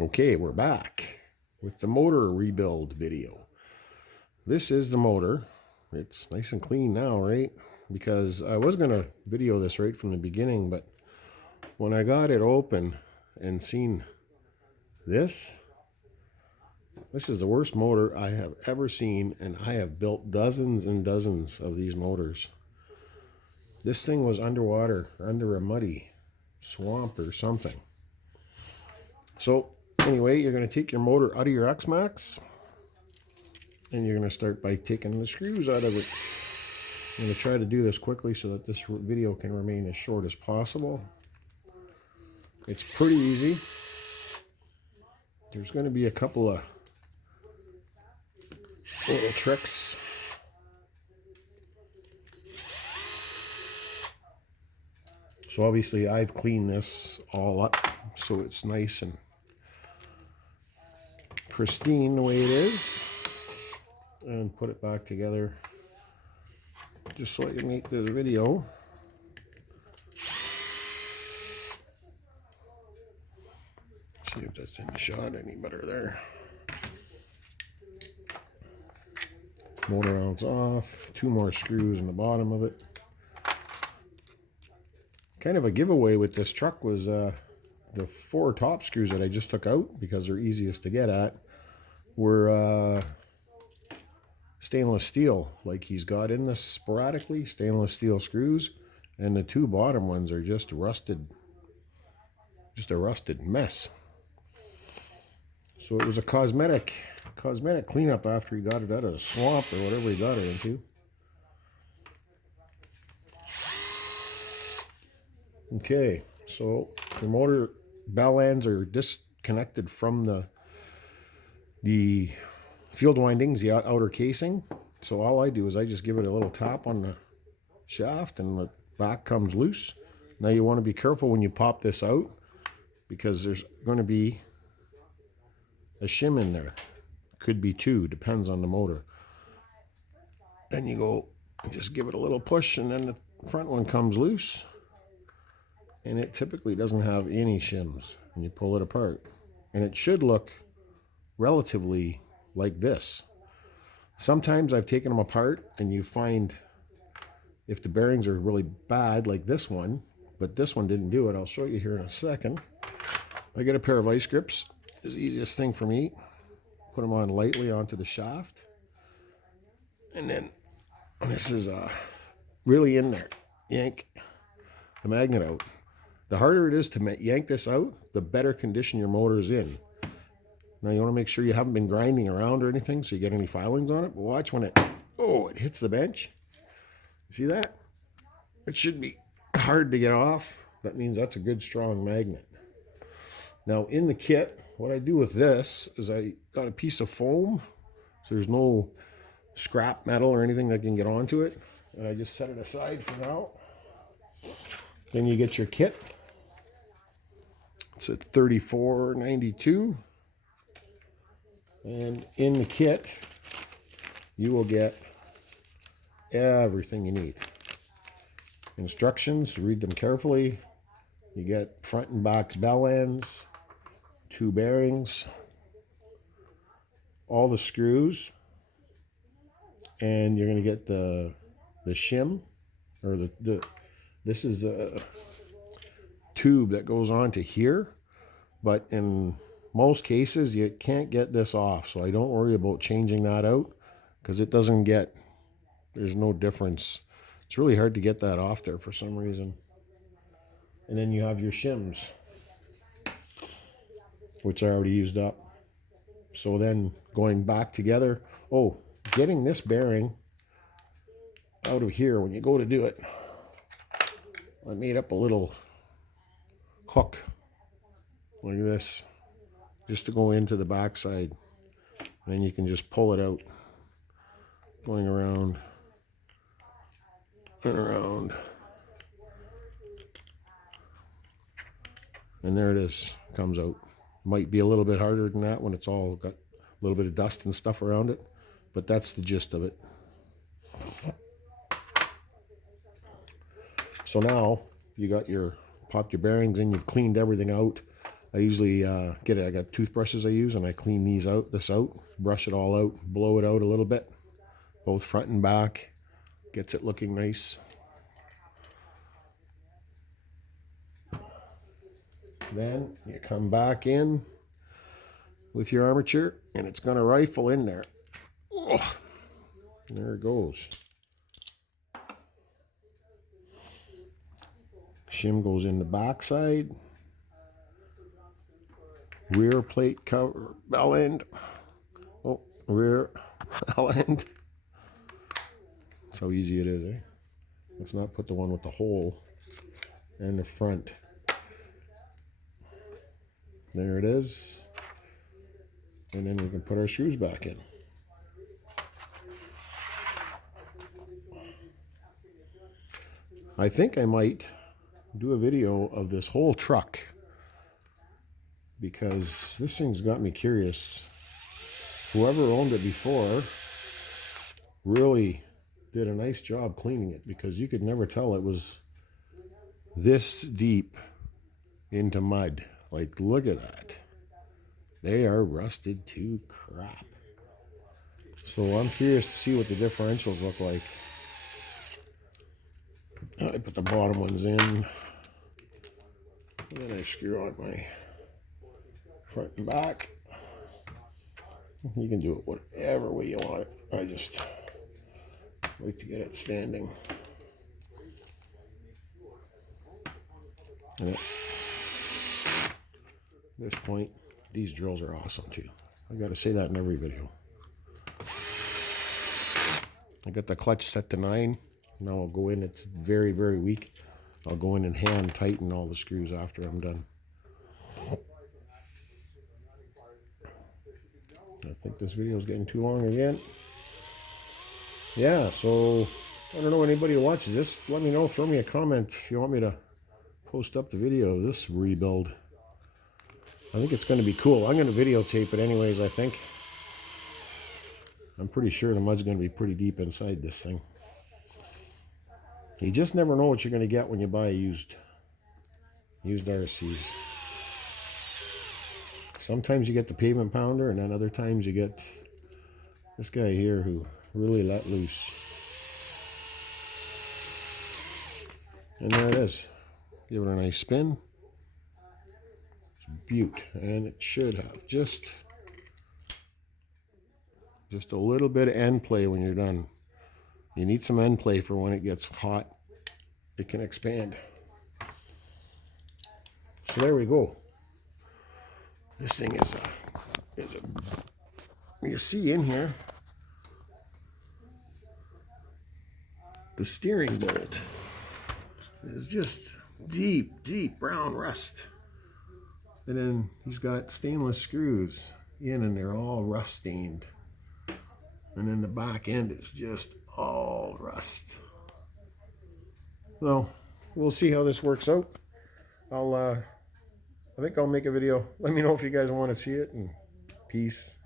Okay, we're back with the motor rebuild video. This is the motor. It's nice and clean now, right? Because I was going to video this right from the beginning, but when I got it open and seen this is the worst motor I have ever seen, and I have built dozens and dozens of these motors. This thing was underwater, under a muddy swamp or something. So anyway, you're going to take your motor out of your X-Maxx, and you're going to start by taking the screws out of it. I'm going to try to do this quickly so that this video can remain as short as possible. It's pretty easy. There's going to be a couple of little tricks. So obviously I've cleaned this all up so it's nice and pristine the way it is, and put it back together just so I can make this video. See if that's any shot any better there. Motor mounts off, 2 more screws in the bottom of it. Kind of a giveaway with this truck was the 4 top screws that I just took out, because they're easiest to get at, were stainless steel, like he's got in this sporadically, stainless steel screws, and the 2 bottom ones are just rusted, just a rusted mess. So it was a cosmetic cleanup after he got it out of the swamp or whatever he got it into. Okay, so the motor bell ends are disconnected from the field windings, the outer casing. So all I do is I just give it a little tap on the shaft and the back comes loose. Now you want to be careful when you pop this out, because there's going to be a shim in there. Could be 2, depends on the motor. Then you go and just give it a little push, and then the front one comes loose. And it typically doesn't have any shims, and you pull it apart. And it should look relatively like this. Sometimes I've taken them apart and you find if the bearings are really bad, like this one, but this one didn't do it. I'll show you here in a second. I get a pair of vice grips. It's the easiest thing for me. Put them on lightly onto the shaft. And then this is really in there. Yank the magnet out. The harder it is to yank this out, the better condition your motor is in. Now you want to make sure you haven't been grinding around or anything so you get any filings on it. But watch when it hits the bench. You see that? It should be hard to get off. That means that's a good strong magnet. Now in the kit, what I do with this is I got a piece of foam, so there's no scrap metal or anything that can get onto it. And I just set it aside for now. Then you get your kit. It's at $34.92. And in the kit, you will get everything you need. Instructions, read them carefully. You get front and back bell ends, 2 bearings, all the screws, and you're going to get the shim, or this is a tube that goes on to here, but in most cases you can't get this off, so I don't worry about changing that out, because it doesn't get, there's no difference. It's really hard to get that off there for some reason. And then you have your shims, which I already used up. So then going back together, getting this bearing out of here when you go to do it, I made up a little hook like this just to go into the backside, and then you can just pull it out, going around and around, and there it is, comes out. Might be a little bit harder than that when it's all got a little bit of dust and stuff around it, but that's the gist of it. So now you got popped your bearings in, you've cleaned everything out. I usually I got toothbrushes I use, and I clean this out, brush it all out, blow it out a little bit, both front and back. Gets it looking nice. Then you come back in with your armature, and it's going to rifle in there. Oh, there it goes. Shim goes in the backside. Rear plate cover, bell end. Oh, rear bell end. That's how easy it is, eh? Let's not put the one with the hole in the front. There it is. And then we can put our screws back in. I think I might do a video of this whole truck, because this thing's got me curious. Whoever owned it before really did a nice job cleaning it, because you could never tell it was this deep into mud. Like, look at that. They are rusted to crap. So I'm curious to see what the differentials look like. I put the bottom ones in, and then I screw on my front and back. You can do it whatever way you want it. I just like to get it standing. And at this point, these drills are awesome too. I gotta say that in every video. I got the clutch set to 9. Now I'll go in, it's very, very weak. I'll go in and hand tighten all the screws after I'm done. I think this video is getting too long again. Yeah, so I don't know anybody who watches this. Let me know, throw me a comment if you want me to post up the video of this rebuild. I think it's going to be cool. I'm going to videotape it anyways, I think. I'm pretty sure the mud's going to be pretty deep inside this thing. You just never know what you're going to get when you buy a used RCs. Sometimes you get the pavement pounder, and then other times you get this guy here who really let loose. And there it is. Give it a nice spin. It's a beaut, and it should have just a little bit of end play when you're done. You need some end play for when it gets hot. It can expand. So there we go. This thing is a you see in here, the steering bolt is just deep, deep brown rust. And then he's got stainless screws in, and they're all rust stained. And then the back end is just all rust. So we'll see how this works out. I think I'll make a video. Let me know if you guys want to see it, and peace.